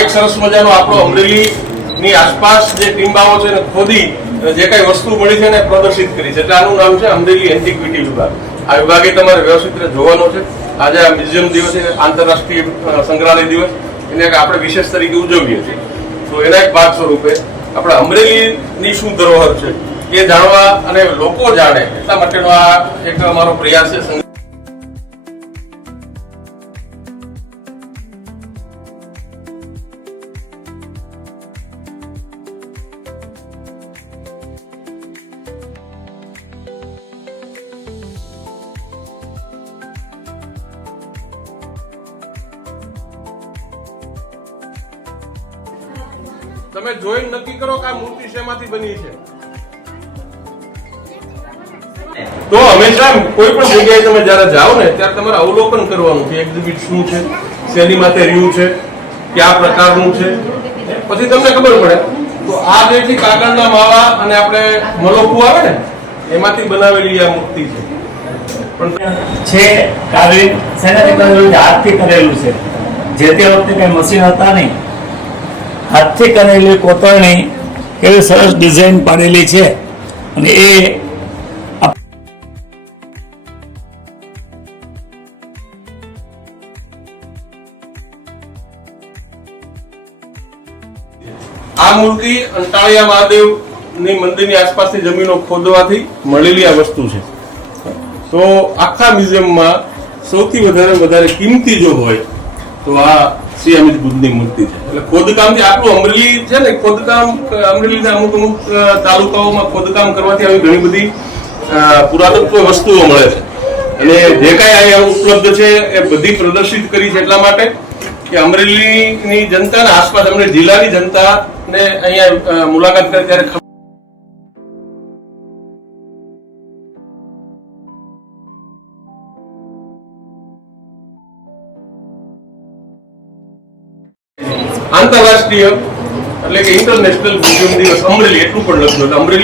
એક સરસ મજાનો આપણો અમરેલીની આસપાસ જે ટીમ્બાઓ છે ને ખોદી જે કઈ વસ્તુ મળી છે ને પ્રદર્શિત કરી છે, એટલે આનું નામ છે અમરેલી એન્ટિક્વિટી વિભાગ. આ વિભાગે તમારે વ્યવસ્થિત રીતે જોવાનો છે. આજે આ મ્યુઝિયમ દિવસ છે, આંતરરાષ્ટ્રીય સંગ્રહાલય દિવસ, એને આપણે વિશેષ તરીકે ઉજવીએ છીએ. તો એના એક ભાગ સ્વરૂપે આપણે અમરેલીની શું ધરોહર છે એ જાણવા અને લોકો જાણે એટલા માટેનો આ એક અમારો પ્રયાસ છે. તમે જોઈને નક્કી કરો કે આ મૂર્તિ શેમાંથી બની છે. તો હંમેશા કોઈ પણ જગ્યાએ તમે જયારે જાઓ ને ત્યારે તમારે અવલોકન કરવાનું છે, એક્ઝિબિટ શું છે, શેની માટે રહ્યું છે, કયા પ્રકારનું છે, પછી તમને ખબર પડે. તો આ જે છે કાગળના માવા અને આપણે મલોકું આવે ને એમાંથી બનાવેલી આ મૂર્તિ છે. પણ છે કાગળ શેનાથી કરેલું છે? હાથથી કરેલું છે. જે તે વખતે કઈ મશીન હતા નહીં, હાથથી કરેલી કોતરણી કેવી સરસ ડિઝાઇન પાડેલી છે. અને એ આ મૂર્તિ અંટાળિયા મહાદેવની મંદિરની આસપાસની જમીનો ખોદવાથી મળેલી આ વસ્તુ છે. તો આખા મ્યુઝિયમમાં સૌથી વધારે કિંમતી જો હોય તો આ શ્રી અમિત બુદ્ધની મૂર્તિ છે. એટલે ખોદકામથી આપણું અમરેલી છે ને, ખોદકામ અમરેલીના અમુક તાલુકાઓમાં ખોદકામ કરવાથી આવી ઘણી બધી પુરાતત્વ વસ્તુઓ મળે છે. અને જે કાંઈ અહીંયા ઉપલબ્ધ છે એ બધી પ્રદર્શિત કરી છે એટલા માટે કે અમરેલીની જનતાને આસપાસ અમરેલી જિલ્લાની જનતાને અહીંયા મુલાકાત કરે ત્યારે આંતરરાષ્ટ્રીય એટલે કે ઇન્ટરનેશનલ મ્યુઝિયમ દિવસ અમરેલી એટલું પણ લખ્યું. અમરેલી